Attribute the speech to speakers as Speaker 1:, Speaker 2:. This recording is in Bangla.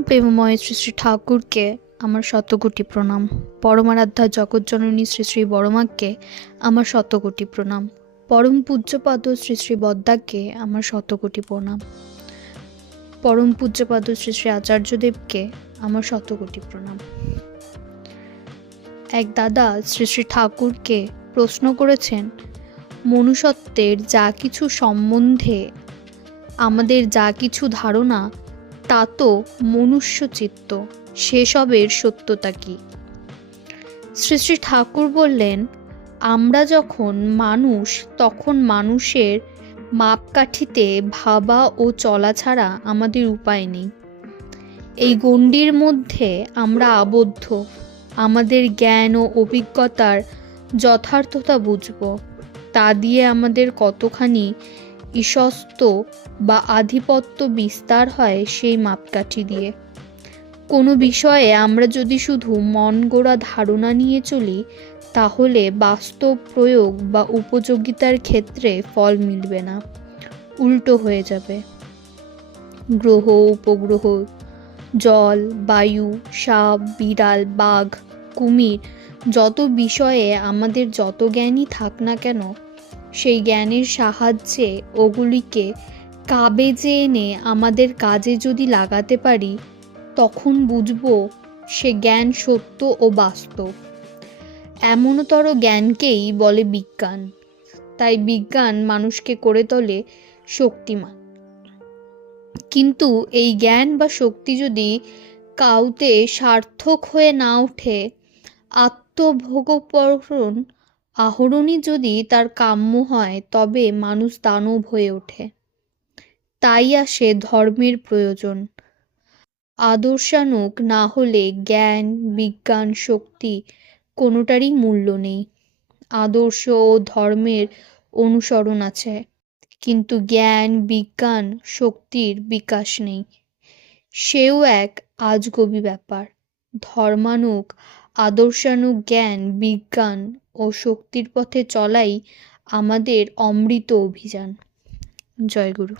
Speaker 1: প্রেমময় শ্রী শ্রী ঠাকুরকে আমার শতকোটি প্রণাম। পরমারাধ্যা জগৎজননী শ্রী শ্রী বড়মাকে আমার শতকোটি প্রণাম। পরম পূজ্যপাদ শ্রী শ্রী বদ্দাকে আমার শতকোটি প্রণাম। পরম পূজ্যপাদ শ্রী শ্রী আচার্যদেবকে আমার শতকোটি প্রণাম। এক দাদা শ্রী শ্রী ঠাকুরকে প্রশ্ন করেছেন, মনুষ্যত্বের যা কিছু সম্বন্ধে, আমাদের যা কিছু ধারণা তা তো মনুষ্যচিত্ত। সেসবের সত্যতা কি? শ্রী শ্রী ঠাকুর বললেন, আমরা যখন মানুষ, তখন মানুষের মাপকাঠিতে ভাবা ও চলা ছাড়া আমাদের উপায় নেই। এই গণ্ডির মধ্যে আমরা আবদ্ধ। আমাদের জ্ঞান ও অভিজ্ঞতার যথার্থতা বুঝব। তা দিয়ে আমাদের কতখানি ঈশস্ত বা আধিপত্য বিস্তার হয় সেই মাপকাঠি দিয়ে। কোনো বিষয়ে আমরা যদি শুধু মন গোড়া ধারণা নিয়ে চলি, তাহলে বাস্তব প্রয়োগ বা উপযোগিতার ক্ষেত্রে ফল মিলবে না। উল্টো হয়ে যাবে। গ্রহ, উপগ্রহ, জল, বায়ু, সাপ, বিড়াল, বাঘ, কুমির, যত বিষয়ে আমাদের যত জ্ঞানই থাক না কেন সেই জ্ঞানের সাহায্যে ওগুলিকে কাবেজে এনে আমাদের কাজে যদি লাগাতে পারি, তখন বুঝব সে জ্ঞান সত্য ও বাস্তব। এমনতর জ্ঞানকেই বলে বিজ্ঞান। তাই বিজ্ঞান মানুষকে করে তোলে শক্তিমান। কিন্তু এই জ্ঞান বা শক্তি যদি কাউতে সার্থক হয়ে না ওঠে, আত্মভোগপরণ আহরণই যদি তার কাম্য হয়, তবে মানুষ দানব হয়ে ওঠে। তাই আসে ধর্মের প্রয়োজন। আদর্শানুক না হলে জ্ঞান, বিজ্ঞান, শক্তি কোনোটারই মূল্য নেই। আদর্শ ও ধর্মের অনুসরণ আছে, কিন্তু জ্ঞান, বিজ্ঞান, শক্তির বিকাশ নেই। সেও এক আজগবি ব্যাপার। ধর্মানুক আদর্শানুক জ্ঞান বিজ্ঞান ও শক্তির পথে চলাই আমাদের অমৃত অভিযান। জয়গুরু